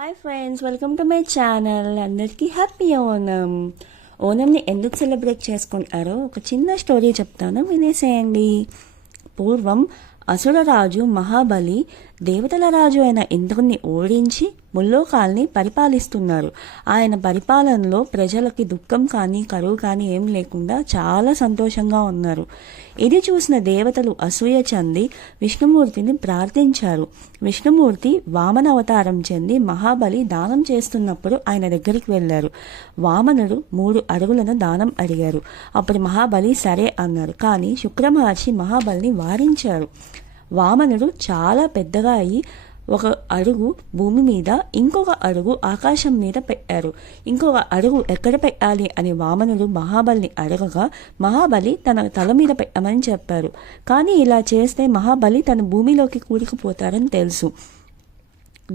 Hi friends, welcome to my channel. అందరికీ happy Onam. ఓనంని ఎందుకు celebrate చేసుకుంటారో ఒక చిన్న స్టోరీ చెప్తాను, వినేసేయండి. పూర్వం అసురరాజు మహాబలి దేవతల రాజు అయిన ఇంద్రుణ్ణి ఓడించి ముల్లోకాల్ని పరిపాలిస్తున్నారు. ఆయన పరిపాలనలో ప్రజలకి దుఃఖం కానీ కరువు కానీ ఏం లేకుండా చాలా సంతోషంగా ఉన్నారు. ఇది చూసిన దేవతలు అసూయ చెంది విష్ణుమూర్తిని ప్రార్థించారు. విష్ణుమూర్తి వామన అవతారం చెంది మహాబలి దానం చేస్తున్నప్పుడు ఆయన దగ్గరికి వెళ్ళారు. వామనుడు 3 అడుగులను దానం అడిగారు. అప్పుడు మహాబలి సరే అన్నారు. కానీ శుక్రమహర్షి మహాబలిని వారించారు. వామనుడు చాలా పెద్దగా అయి 1 అడుగు భూమి మీద, ఇంకొక అడుగు ఆకాశం మీద పెట్టారు. ఇంకొక అడుగు ఎక్కడ పెట్టాలి అని వామనుడు మహాబలిని అడగగా మహాబలి తన తల మీద పెట్టమని చెప్పారు. కానీ ఇలా చేస్తే మహాబలి తన భూమిలోకి కూరుకుపోతారని తెలుసు.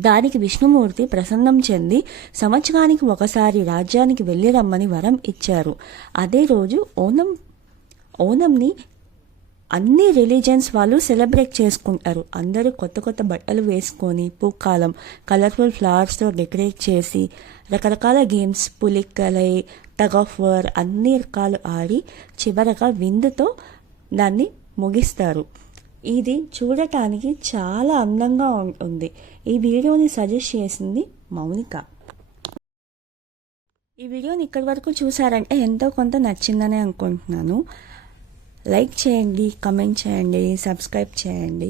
దానికి విష్ణుమూర్తి ప్రసన్నం చెంది సంవత్సరానికి ఒకసారి రాజ్యానికి వెళ్ళి రమ్మని వరం ఇచ్చారు. అదే రోజు ఓనంని అన్ని రిలీజియన్స్ వాళ్ళు సెలబ్రేట్ చేసుకుంటారు. అందరూ కొత్త కొత్త బట్టలు వేసుకొని పూకాలం కలర్ఫుల్ ఫ్లవర్స్తో డెకరేట్ చేసి రకరకాల గేమ్స్, పులిక్కలై, టగ్ ఆఫ్ వార్ అన్ని రకాలు ఆడి చివరగా విందుతో దాన్ని ముగిస్తారు. ఇది చూడటానికి చాలా అందంగా ఉంటుంది. ఈ వీడియోని సజెస్ట్ చేసింది మౌనిక. ఈ వీడియోని ఇక్కడి వరకు చూసారంటే ఎంతో కొంత నచ్చిందనే అనుకుంటున్నాను. లైక్ చేయండి, కమెంట్ చేయండి, సబ్స్క్రైబ్ చేయండి.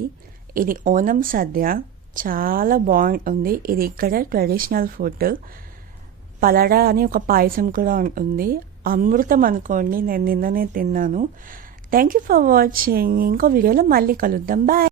ఇది ఓనం సద్య, చాలా బాగుంటుంది. ఇది ఇక్కడ ట్రెడిషనల్ ఫుడ్. పలాడా అని ఒక పాయసం కూడా ఉంటుంది. అమృతం అనుకోండి, నేను నిన్ననే తిన్నాను. Thank you for watching. ఇంకో వీడియోలో మళ్ళీ కలుద్దాం. బాయ్.